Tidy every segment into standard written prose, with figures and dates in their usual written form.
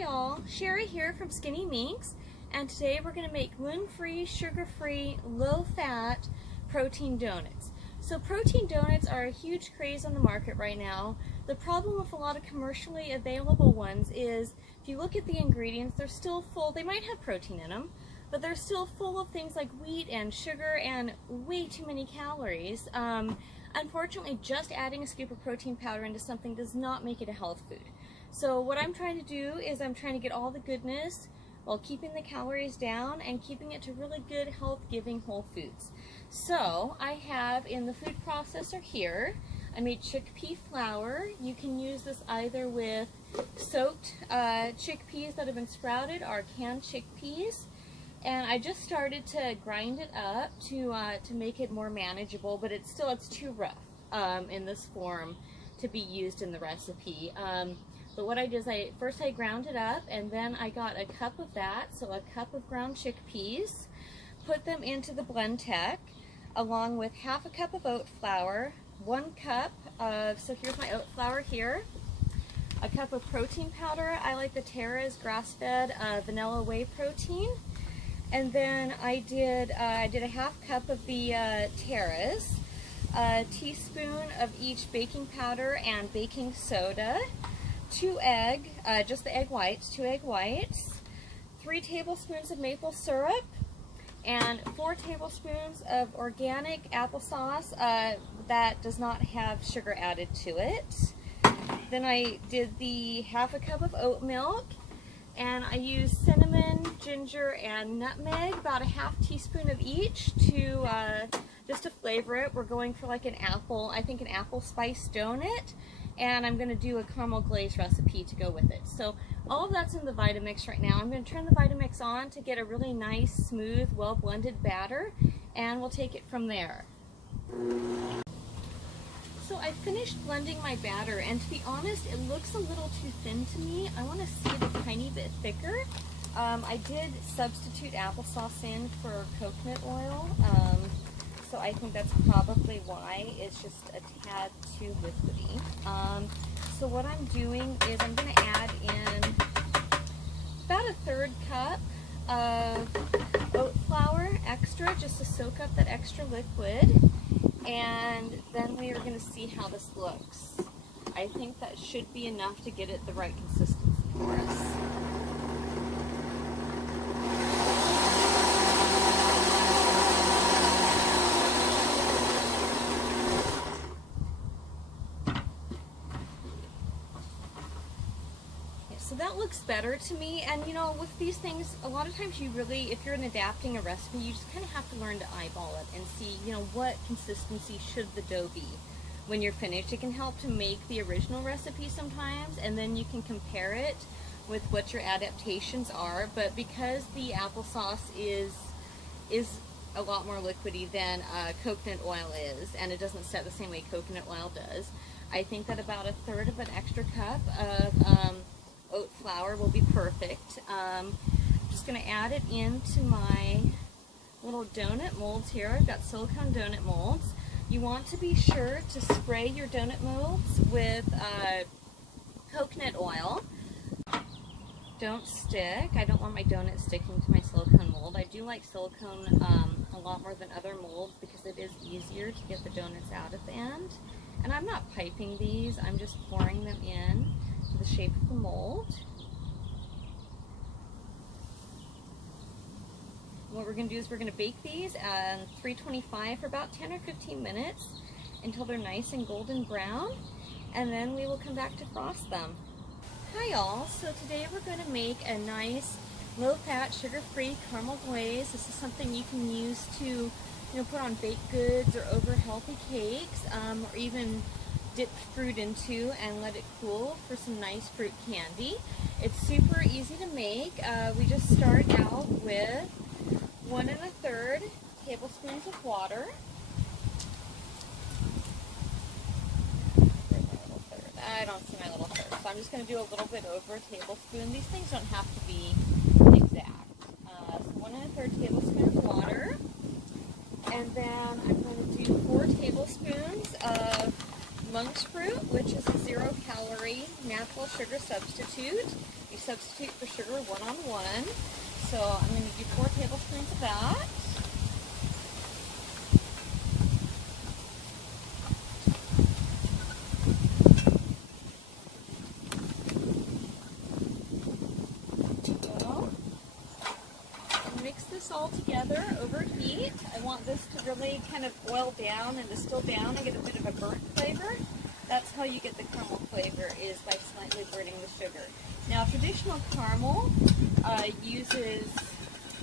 Hi all, Sherry here from Skinny Minx, and today we're going to make gluten-free, sugar-free, low-fat protein donuts. So protein donuts are a huge craze on the market right now. The problem with a lot of commercially available ones is if you look at the ingredients, they're still full. They might have protein in them, but they're still full of things like wheat and sugar and way too many calories. Unfortunately, just adding a scoop of protein powder into something does not make it a health food. So what I'm trying to do is I'm trying to get all the goodness while keeping the calories down and keeping it to really good health-giving whole foods. So I have in the food processor here, I made chickpea flour. You can use this either with soaked chickpeas that have been sprouted or canned chickpeas. And I just started to grind it up to make it more manageable, but it's too rough in this form to be used in the recipe. But what I did is first I ground it up, and then I got a cup of that, so a cup of ground chickpeas, put them into the Blendtec, along with half a cup of oat flour, 1 cup of, so here's my oat flour here, a cup of protein powder. I like the Terra's grass-fed vanilla whey protein. And then I did a half cup of the Terra's, a teaspoon of each baking powder and baking soda, 2 eggs, just the egg whites, 2 egg whites, 3 tablespoons of maple syrup, and 4 tablespoons of organic applesauce that does not have sugar added to it. Then I did the half a cup of oat milk, and I used cinnamon, ginger, and nutmeg, about a half teaspoon of each to just to flavor it. We're going for like an apple spice donut, and I'm going to do a caramel glaze recipe to go with it. So all of that's in the Vitamix right now. I'm going to turn the Vitamix on to get a really nice, smooth, well-blended batter, and we'll take it from there. So I finished blending my batter, and to be honest, it looks a little too thin to me. I want to see it a tiny bit thicker. I did substitute applesauce in for coconut oil, so I think that's probably why it's just a tad too liquidy. So what I'm doing is I'm going to add in about a 1/3 cup of oat flour extra, just to soak up that extra liquid. And then we are going to see how this looks. I think that should be enough to get it the right consistency for us. So that looks better to me, and you know, with these things, a lot of times you really, if you're adapting a recipe, you just kind of have to learn to eyeball it and see, you know, what consistency should the dough be when you're finished. It can help to make the original recipe sometimes, and then you can compare it with what your adaptations are. But because the applesauce is a lot more liquidy than coconut oil is, and it doesn't set the same way coconut oil does, I think that about a 1/3 of an extra cup of oat flour will be perfect. I'm just going to add it into my little donut molds here. I've got silicone donut molds. You want to be sure to spray your donut molds with coconut oil. Don't stick. I don't want my donut sticking to my silicone mold. I do like silicone a lot more than other molds because it is easier to get the donuts out at the end. And I'm not piping these, I'm just pouring them in to the shape of the mold. What we're going to do is we're going to bake these at 325 for about 10 or 15 minutes until they're nice and golden brown, and then we will come back to frost them. Hi all, so today we're going to make a nice low-fat, sugar-free caramel glaze. This is something you can use to put on baked goods or over healthy cakes, or even dip fruit into and let it cool for some nice fruit candy. It's super easy to make. We just start out with 1 1/3 tablespoons of water. Where's my little third? I don't see my little third, so I'm just going to do a little bit over a tablespoon. These things don't have to be exact. So 1 1/3 tablespoons of water. And then I'm going to do 4 tablespoons of monk's fruit, which is a 0-calorie natural sugar substitute. You substitute for sugar one-on-one. So I'm going to do 4 tablespoons of that. Mix this all together over heat. I want this to really kind of boil down and distill down and get a bit of a burnt flavor. That's how you get the caramel flavor, is by slightly burning the sugar. Now, traditional caramel uses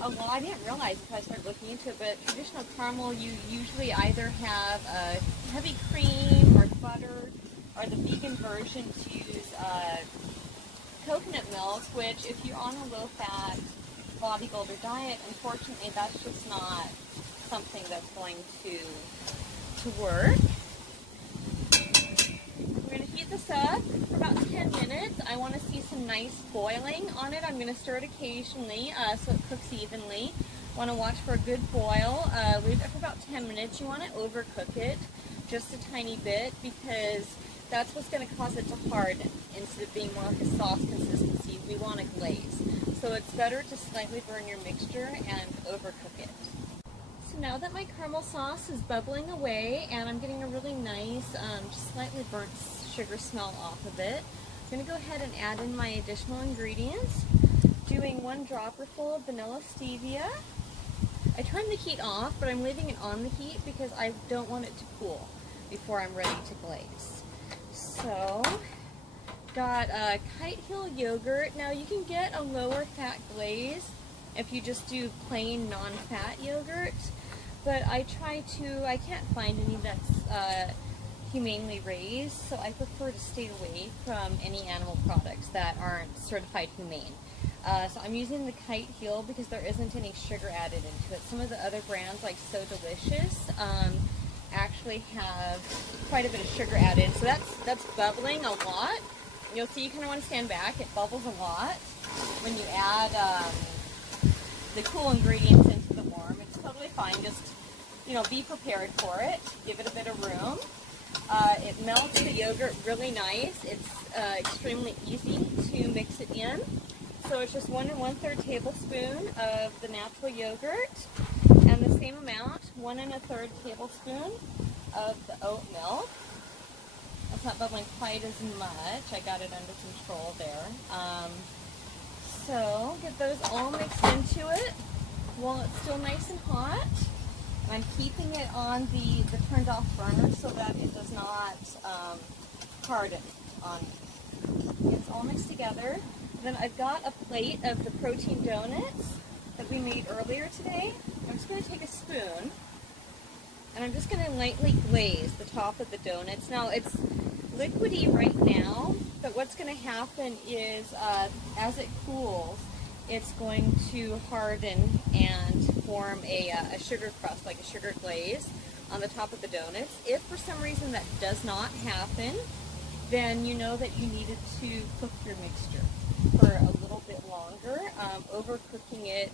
a lot. I didn't realize until I started looking into it, but traditional caramel, you usually either have a heavy cream or butter, or the vegan version use coconut milk, which if you're on a low-fat bodybuilder diet, unfortunately that's just not something that's going to work. We're going to heat this up for about 10 minutes. I want to see some nice boiling on it. I'm going to stir it occasionally so it cooks evenly. Want to watch for a good boil. Leave it for about 10 minutes. You want to overcook it just a tiny bit, because that's what's going to cause it to harden instead of being more like a sauce consistency. We want a glaze. So it's better to slightly burn your mixture and overcook it. So now that my caramel sauce is bubbling away and I'm getting a really nice, just slightly burnt sugar smell off of it, I'm going to go ahead and add in my additional ingredients. Doing 1 dropperful of vanilla stevia. I turned the heat off, but I'm leaving it on the heat because I don't want it to cool before I'm ready to glaze. So, got Kite Hill yogurt. Now you can get a lower fat glaze if you just do plain non-fat yogurt, but I can't find any that's humanely raised, so I prefer to stay away from any animal products that aren't certified humane. So I'm using the Kite Hill because there isn't any sugar added into it. Some of the other brands, like So Delicious, actually have quite a bit of sugar added. So that's bubbling a lot. You'll see you kind of want to stand back. It bubbles a lot when you add the cool ingredients into the warm. It's totally fine. Just, be prepared for it. Give it a bit of room. It melts the yogurt really nice. It's extremely easy to mix it in. So it's just 1 1/3 tablespoon of the natural yogurt, and the same amount, 1 1/3 tablespoon of the oat milk. It's not bubbling quite as much. I got it under control there. So get those all mixed into it while it's still nice and hot. I'm keeping it on the turned off burner so that it does not harden on me. It's all mixed together. Then I've got a plate of the protein donuts that we made earlier today. I'm just going to take a spoon and I'm just going to lightly glaze the top of the donuts. Now it's liquidy right now, but what's going to happen is as it cools, it's going to harden and form a sugar crust, like a sugar glaze on the top of the donuts. If for some reason that does not happen, then you know that you needed to cook your mixture for a little bit longer. Overcooking it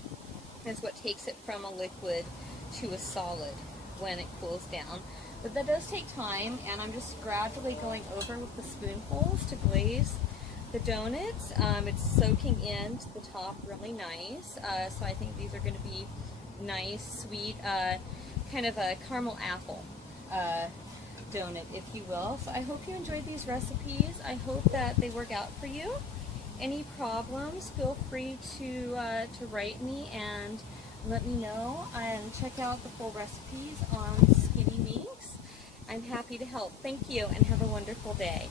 is what takes it from a liquid to a solid when it cools down. But that does take time, and I'm just gradually going over with the spoonfuls to glaze the donuts. It's soaking into the top really nice, so I think these are going to be nice, sweet, kind of a caramel apple donut, if you will. So I hope you enjoyed these recipes. I hope that they work out for you. Any problems, feel free to write me and let me know, and check out the full recipes on Skinny Minx. I'm happy to help. Thank you, and have a wonderful day.